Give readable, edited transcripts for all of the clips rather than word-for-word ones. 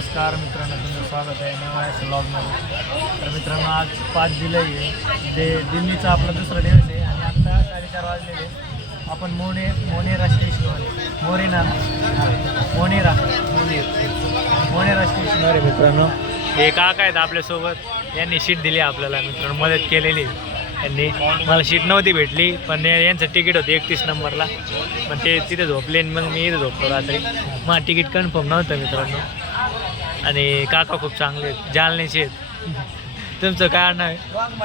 नमस्कार मित्रांनो, तुमचं स्वागत आहे नवा व्लॉगमध्ये. तर मित्रांनो, आज 5 जुलै आहे, दिल्लीचा आपला दुसरा दिवस आहे आणि आत्ता 4:30 वाजलेले. आपण मोनेरा स्टेशनवर मोनेरा स्टेशनवर आहे मित्रांनो. हे काका आहेत आपल्यासोबत, यांनी शीट दिली आपल्याला मित्रांनो, मदत केलेली यांनी. मला शीट नव्हती भेटली, पण यांचं तिकीट होतं 31 नंबरला, पण ते तिथे झोपले. मग मी इथे झोपतो रात्री. मला तिकीट कन्फर्म नव्हतं मित्रांनो. आणि काका खूप चांगले आहेत, जालन्याचे आहेत. तुमचं काय नाव आहे?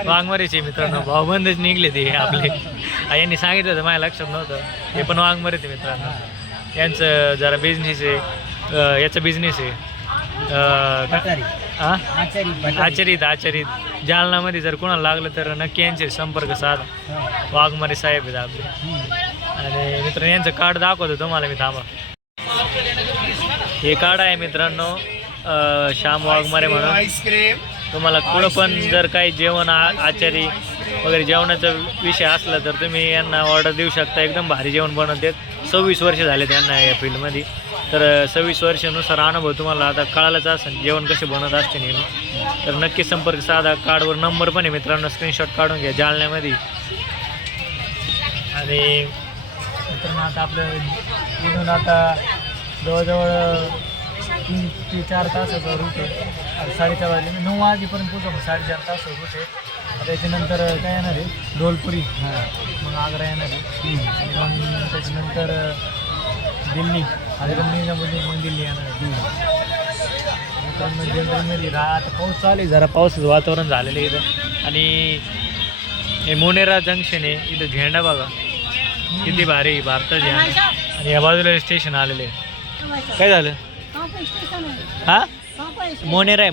वाघमारेचे मित्रांनो, भाऊबंदच निघले ते आपले. यांनी सांगितलं होतं, माझ्या लक्षात नव्हतं. हे पण वाघमारेचे मित्रांनो. यांचं जरा बिझनेस आहे, याचा बिझनेस आहे आचरित जालनामध्ये. जर कोणाला लागलं तर नक्की यांचे संपर्क साधा. वाघमारे साहेब आहेत आपले. आणि मित्रांनो, यांचं कार्ड दाखवतो तुम्हाला मी, थांबा. हे कार्ड आहे मित्रांनो, श्याम वाघमारे म्हणून. तुम्हाला कुठं पण जर काही जेवण आचारी वगैरे जेवणाचा विषय असला तर तुम्ही यांना ऑर्डर देऊ शकता. एकदम भारी जेवण बनवतात. 26 वर्ष झाले त्यांना या फील्डमध्ये. तर 26 वर्षानुसार अनुभव तुम्हाला आता कळालाच असेल जेवण कसे बनवत असते नेहमी. तर नक्की संपर्क साधा. कार्डवर नंबर पण आहे मित्रांनो, स्क्रीनशॉट काढून घ्या. जालन्यामध्ये. आणि मित्रांनो, आता आपलं इथून आता जवळजवळ 3 ते 4 तासाचा रूट आहे. 4:30 वाजले, 9 वाजेपर्यंत पोहोचतो. 4.5 तास रूट आहे. आता त्याच्यानंतर काय येणार आहे, ढोलपुरी, मग आग्रा येणार आहे. आणि मग त्याच्यानंतर दिल्ली, निजामुद्दीन, मग दिल्ली येणार आहे. मित्रांनो, जनरलमध्ये आता पाऊस चालू आहे, जरा पावसाचं वातावरण झालेलं आहे इथं. आणि हे मोनेरा जंक्शन आहे, इथं झेंडा बघा किती भारी, भारताचा झेंडा. आणि या बाजूला स्टेशन आलेलं आहे. काय झालं? हा, मोनेरा आहे,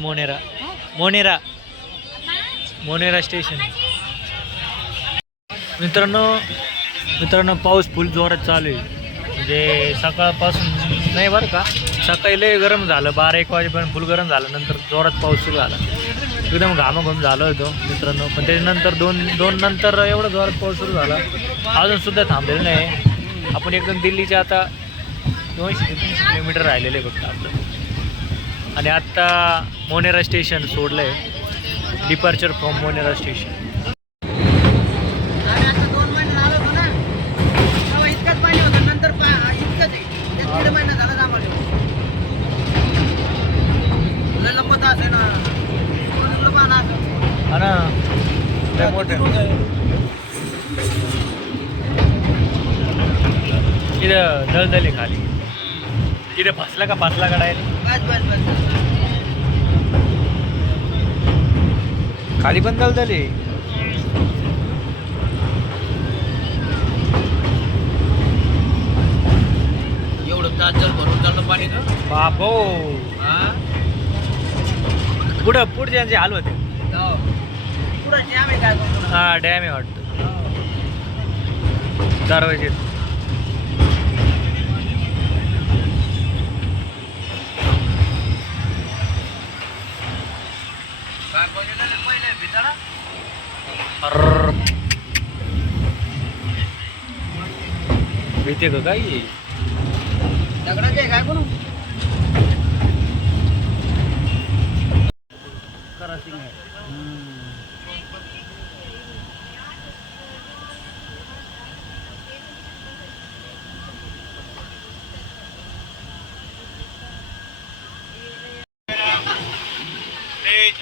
मोनेरा स्टेशन. मित्रांनो पाऊस फुल जोरात चालू आहे. म्हणजे सकाळपासून नाही बरं का, सकाळी लय गरम झालं, 12-1 वाजेपर्यंत फुल गरम झालं. नंतर जोरात पाऊस सुरू झाला, एकदम घामाघूम झालं होतं मित्रांनो. पण त्याच्यानंतर दोन नंतर एवढं जोरात पाऊस सुरू झाला, अजूनसुद्धा थांबलेलं नाही. आपण एकदम दिल्लीच्या आता 200 ते 300 किलोमीटर राहिलेले आहे फक्त आपलं. आणि आत्ता मोनेरा स्टेशन सोडलं आहे, डिपार्चर फ्रॉम मोनेरा स्टेशन. इथं दलदल आहे खाली. इथे फसला का डायरेक्ट खाली पण दलदल आहे. एवढं तास जर भरून चाललं पाणी तर बापो. पुढचे हाल होते. हा, डॅम आहे वाटतं दरवाजे. भीती का काय दगडाचे काय करू करा सिंग आहे.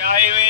हाईवे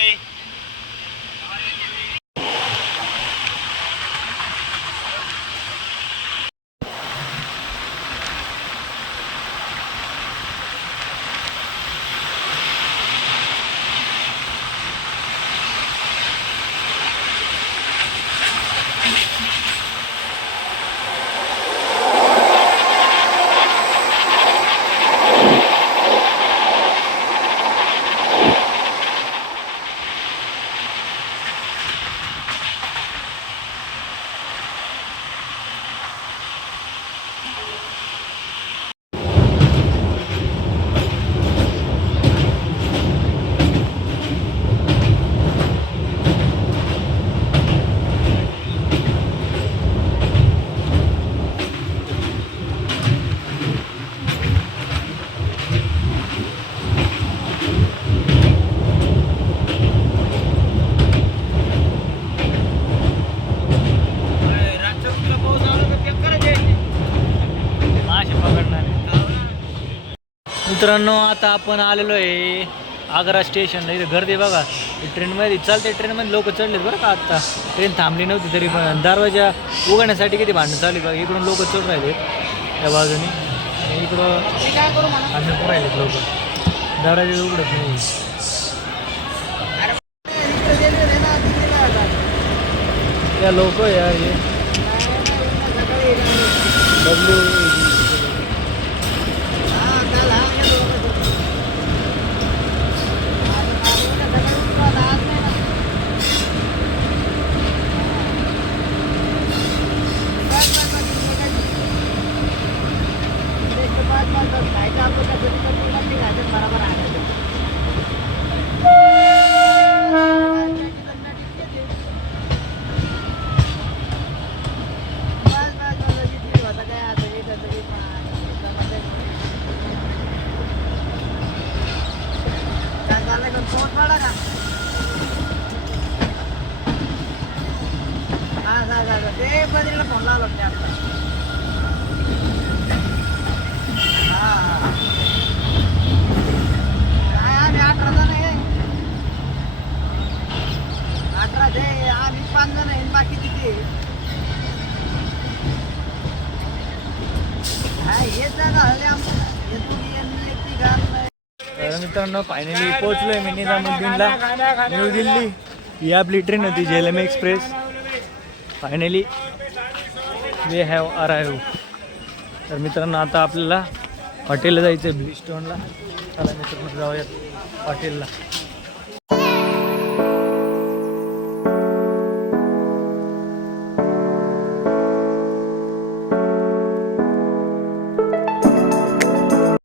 मित्रांनो आता आपण आलेलो आहे आग्रा स्टेशनला. इथे गर्दी बघा. ट्रेनमध्ये चालते, ट्रेनमध्ये लोक चढलेत बरं का. आत्ता ट्रेन थांबली नव्हती तरी पण दरवाजा उघडण्यासाठी किती भांडणं चालू आहे बघा. इकडून लोक चढ राहिले त्या बाजूने, इकडं भांडणं राहिलेत लोक. दरवाजा उघडत नाही. त्या लोक यार हे फोन लावला आम्ही 18 जण आहे. 18 आहे आम्ही 5 जण आहे बाकी किती हेच जागा हल्ले आमचं मित्रांनो फायनली पोहोचलोय मी निजामुद्दीनला, न्यू दिल्ली. ही आपली ट्रेन होती JLM express. Finally we have arrive. तर मित्रांनो आता आपल्याला हॉटेलला जायचं आहे, ब्लू स्टोनला. चला मित्रांनो जाऊयात हॉटेलला.